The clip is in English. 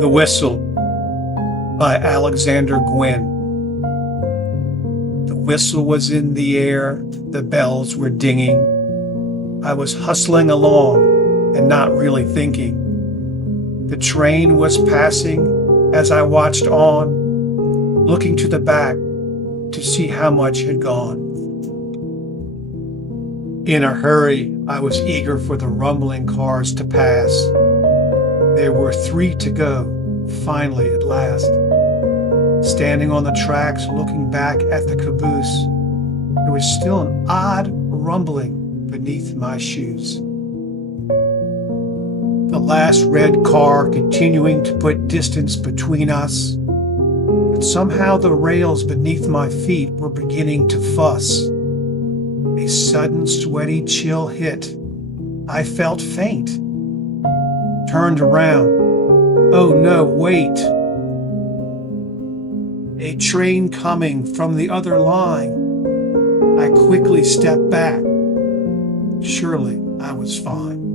The Whistle by Alexander Gwynn. The whistle was in the air, the bells were dinging. I was hustling along and not really thinking. The train was passing as I watched on, looking to the back to see how much had gone. In a hurry, I was eager for the rumbling cars to pass. There were 3 to go, finally at last. Standing on the tracks, looking back at the caboose, there was still an odd rumbling beneath my shoes. The last red car continuing to put distance between us, but somehow the rails beneath my feet were beginning to fuss. A sudden sweaty chill hit. I felt faint. Turned around. Oh no, wait. A train coming from the other line. I quickly stepped back. Surely I was fine.